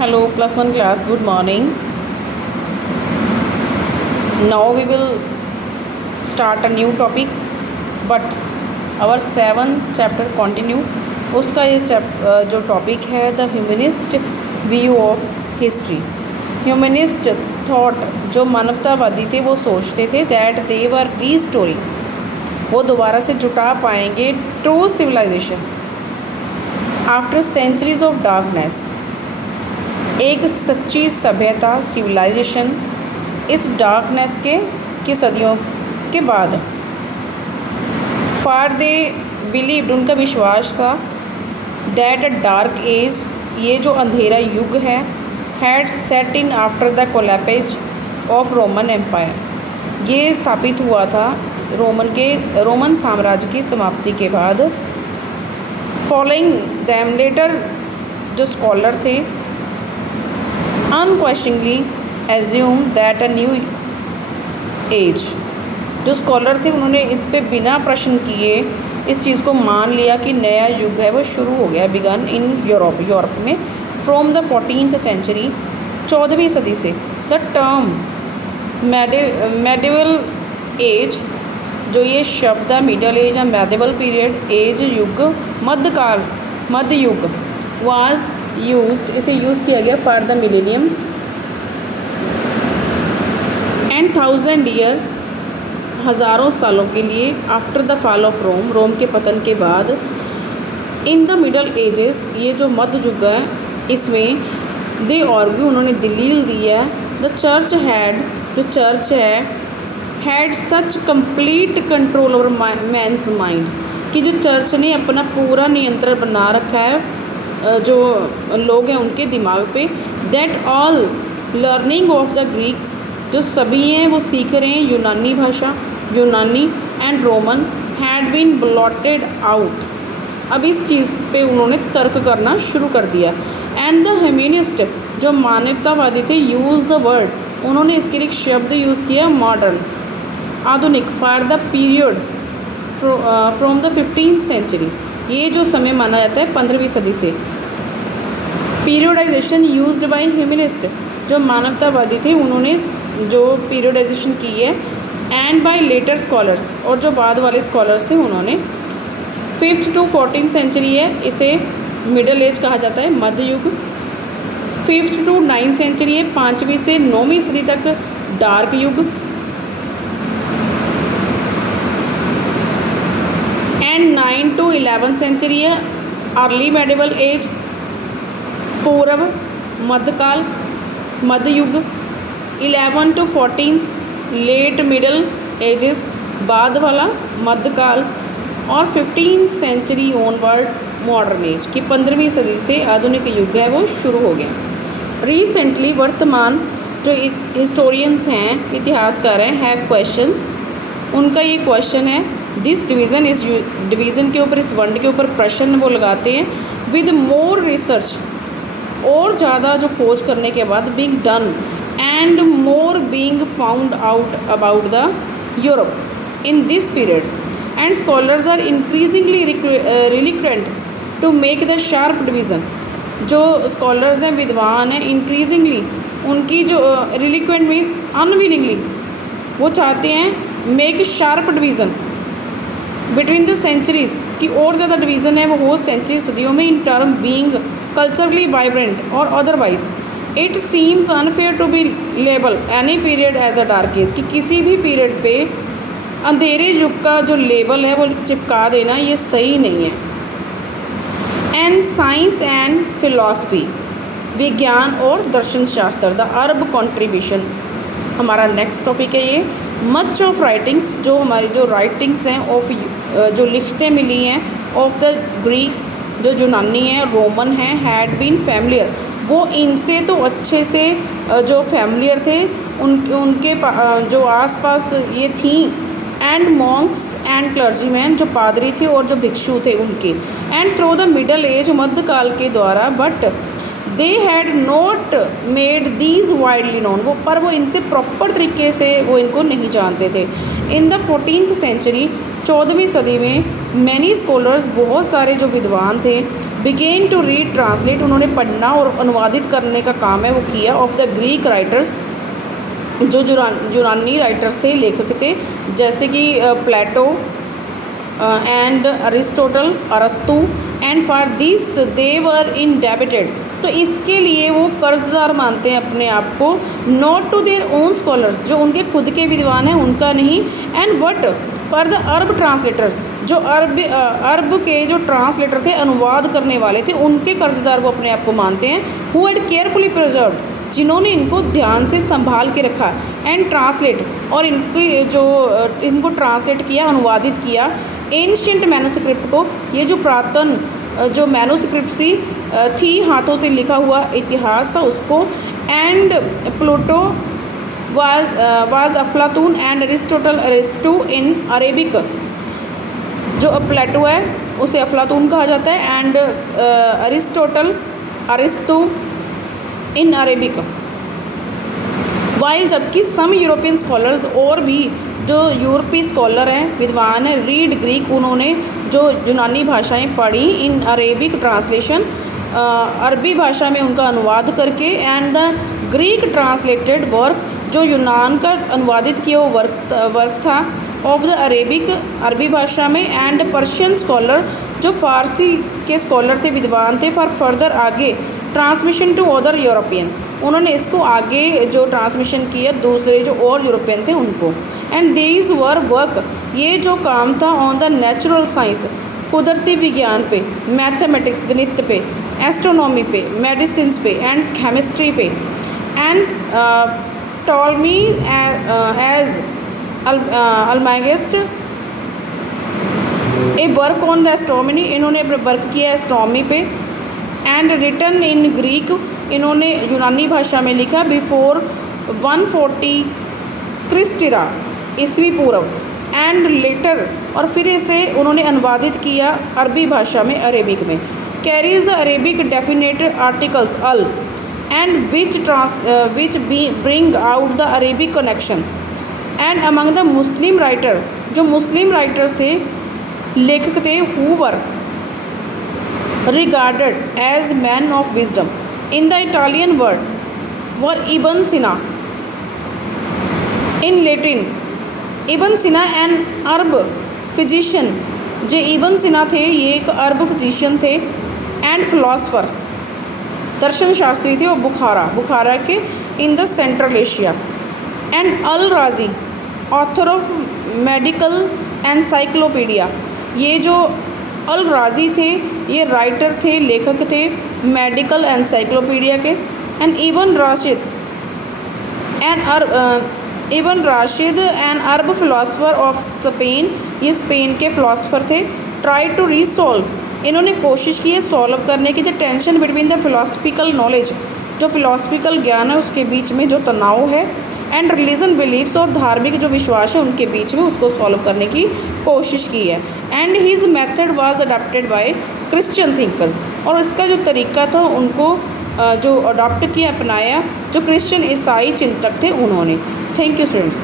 Hello, plus one class, good morning. Now we will start a new topic, but our seventh chapter continue. उसका ये जो topic है the humanist view of history. Humanist thought, जो मानवतावादी थे वो सोचते थे दैट दे वर रीस्टोरिंग, वो दोबारा से जुटा पाएंगे true civilization after centuries of darkness, एक सच्ची सभ्यता सिविलाइजेशन इस डार्कनेस की सदियों के बाद. फॉर दे बिलीव्ड, उनका विश्वास था दैट अ डार्क एज, ये जो अंधेरा युग है, had set in after the collapse of Roman empire, ये स्थापित हुआ था रोमन साम्राज्य की समाप्ति के बाद. फॉलोइंग दैम लेटर, जो स्कॉलर थे, unquestionably assume that a new age, जो स्कॉलर थे उन्होंने इस पे बिना प्रश्न किए इस चीज़ को मान लिया कि नया युग है वो शुरू हो गया. बिगन इन यूरोप में फ्रॉम द 14th सेंचुरी, 14वीं सदी से. द टर्म मेडिवल एज, जो ये शब्द है मिडल एज या मेडिवल पीरियड, एज युग, मध्यकाल, मध्य युग, वाज यूज्ड, इसे यूज़ किया गया for the millenniums and 1000 year, हज़ारों सालों के लिए, after the fall of Rome, Rome के पतन के बाद. इन द मिडल एजेस, ये जो मध्य युग है इसमें दे आर्ग्यू, उन्होंने दलील दी है, द चर्च हैड, जो चर्च है, had such complete control over men's mind, कि जो चर्च ने अपना पूरा नियंत्रण बना रखा है जो लोग हैं उनके दिमाग पे. That all learning of the Greeks, जो सभी हैं वो सीख रहे हैं यूनानी भाषा, यूनानी and Roman, had been blotted out. अब इस चीज़ पे उन्होंने तर्क करना शुरू कर दिया. एंड द ह्यूमनिस्ट, जो मानवतावादी थे, यूज़ द वर्ड, उन्होंने इसके लिए एक शब्द यूज़ किया मॉडर्न, आधुनिक, for the period from the 15th century, ये जो समय माना जाता है 15वीं सदी से. पीरियडाइजेशन यूज्ड बाय ह्यूमनिस्ट, जो मानवतावादी थे उन्होंने जो पीरियडाइजेशन की है. एंड बाय लेटर स्कॉलर्स, और जो बाद वाले स्कॉलर्स थे उन्होंने. 5th to 14th सेंचुरी है, इसे मिडल एज कहा जाता है, मध्य युग. 5th to 9th सेंचुरी है, 5वीं से 9वीं सदी तक डार्क युग. एंड 9 to 11th सेंचुरी है अर्ली मेडिवल एज, पूर्व मध्यकाल, मध्य युग. 11 to 14 लेट मिडल एजेस, बाद वाला मध्यकाल. और 15th century onward modern age, की 15वीं सदी से आधुनिक युग है वो शुरू हो गया. रिसेंटली, वर्तमान जो हिस्टोरियंस हैं, इतिहासकार हैं, हैव क्वेश्चंस, उनका ये क्वेश्चन है, दिस डिवीज़न, इस डिवीज़न के ऊपर, इस वंड के ऊपर प्रश्न वो लगाते हैं. विद मोर रिसर्च, और ज़्यादा जो खोज करने के बाद, being done and more being found out about the Europe in this period, and scholars are increasingly reluctant to make the sharp division, जो स्कॉलर्स हैं, विद्वान हैं, इंक्रीजिंगली, उनकी जो रिलिक्वेंट मीन अनविलिंगली, वो चाहते हैं make sharp division between the centuries, की और ज़्यादा डिवीज़न है वो हो सेंचुरी, सदियों में, in term being culturally vibrant और otherwise. It seems unfair to be label any period as a dark age, कि किसी भी पीरियड पे अंधेरे युग का जो लेबल है वो चिपका देना ये सही नहीं है. एंड साइंस एंड फिलॉसफी, विज्ञान और दर्शन शास्त्र, द अरब कॉन्ट्रीब्यूशन, हमारा नेक्स्ट टॉपिक है ये. मच ऑफ राइटिंग्स, जो हमारी जो राइटिंग्स हैं ऑफ, जो लिखतें मिली हैं, ऑफ द ग्रीक्स, जो यूनानी हैं, रोमन हैं, हैड बीन फैमिलियर, वो इनसे तो अच्छे से जो फैमिलियर थे, उनके जो आसपास ये थी. एंड मॉन्क्स एंड क्लर्जीमैन, जो पादरी थे और जो भिक्षु थे उनके. And through the middle age, मध्यकाल के द्वारा, but they had not made these widely known, वो पर वो इनसे प्रॉपर तरीके से वो इनको नहीं जानते थे. इन द 14th सेंचुरी, 14वीं सदी में, मैनी स्कॉलर्स, बहुत सारे जो विद्वान थे, बिगेन टू रीड ट्रांसलेट, उन्होंने पढ़ना और अनुवादित करने का काम है वो किया, ऑफ द ग्रीक राइटर्स, जो यूनानी राइटर्स थे, लेखक थे, जैसे कि प्लेटो एंड अरिस्टोटल, अरस्तु, एंड फॉर दिस दे वर इंडेबिटेड, तो इसके लिए वो कर्जदार मानते हैं अपने आप को, not to their own scholars, जो उनके खुद के विद्वान हैं उनका नहीं, and but for the Arab translator, जो अरब के जो ट्रांसलेटर थे, अनुवाद करने वाले थे, उनके कर्जदार वो अपने आप को मानते हैं, हु हैड केयरफुली प्रिजर्व, जिन्होंने इनको ध्यान से संभाल के रखा, एंड ट्रांसलेट, और इनको ट्रांसलेट किया, अनुवादित किया, एंशिएंट मैन्युस्क्रिप्ट को, ये जो पुरातन जो मैन्युस्क्रिप्ट थी हाथों से लिखा हुआ इतिहास था उसको, and Plato was Aflatoon and Aristotle Arastu in Arabic, जो प्लेटो है उसे अफलातून कहा जाता है, and Aristotle Arastu in Arabic, while जबकि सम यूरोपियन स्कॉलर्स, और भी जो यूरोपीय स्कॉलर हैं, विद्वान हैं, रीड ग्रीक, उन्होंने जो यूनानी भाषाएं पढ़ी, इन अरेबिक ट्रांसलेशन, अरबी भाषा में उनका अनुवाद करके, and the Greek translated work, जो यूनान का अनुवादित किया वो वर्क था, ऑफ द अरेबिक, अरबी भाषा में, एंड पर्शियन स्कॉलर, जो फारसी के स्कॉलर थे, विद्वान थे, फॉर फर्दर आगे ट्रांसमिशन टू अदर यूरोपियन, उन्होंने इसको आगे जो ट्रांसमिशन किया दूसरे जो और यूरोपियन थे उनको, एंड दीज वर वर्क, ये जो काम था, ऑन द नेचुरल साइंस, कुदरती विज्ञान पे, मैथमेटिक्स गणित पे, एस्ट्रोनॉमी पे, मेडिसिन पे, एंड केमिस्ट्री पे, and Ptolemy as Almagest a work on the astronomy, इन्होंने वर्क किया एस्ट्रोनॉमी पे, एंड रिटन इन ग्रीक, इन्होंने यूनानी भाषा में लिखा, बिफोर 140 क्रिस्टिरा ईस्वी पूर्व, एंड लेटर, और फिर इसे उन्होंने अनुवादित किया अरबी भाषा में, अरेबिक में, carries the Arabic definite articles al, and which bring out the Arabic connection, and among the Muslim writer, जो मुस्लिम राइटर्स थे, लेखक थे, who were regarded as men of wisdom in the Italian world were Ibn Sina, in Latin Ibn Sina an Arab physician, जो इबन सिना थे ये एक Arab physician थे, and philosopher, दर्शन शास्त्री थे, और बुखारा के in the Central Asia, and Al Razi author of medical encyclopedia, ये जो अल राजी थे ये राइटर थे, लेखक थे मेडिकल एनसाइक्लोपीडिया के, and ibn Rashid an Arab philosopher of Spain, ये स्पेन के फिलोसफर थे, ट्राई टू रीसॉल्व, इन्होंने कोशिश की है सॉल्व करने की, the tension between the philosophical knowledge, जो फिलोसफिकल ज्ञान है उसके बीच में जो तनाव है, एंड रिलीजन बिलीफ्स, और धार्मिक जो विश्वास है उनके बीच में उसको सॉल्व करने की कोशिश की है, and his method was adopted by Christian thinkers, और इसका जो तरीका था उनको जो अडॉप्ट किया, अपनाया, जो क्रिश्चियन ईसाई चिंतक थे उन्होंने। Thank you students.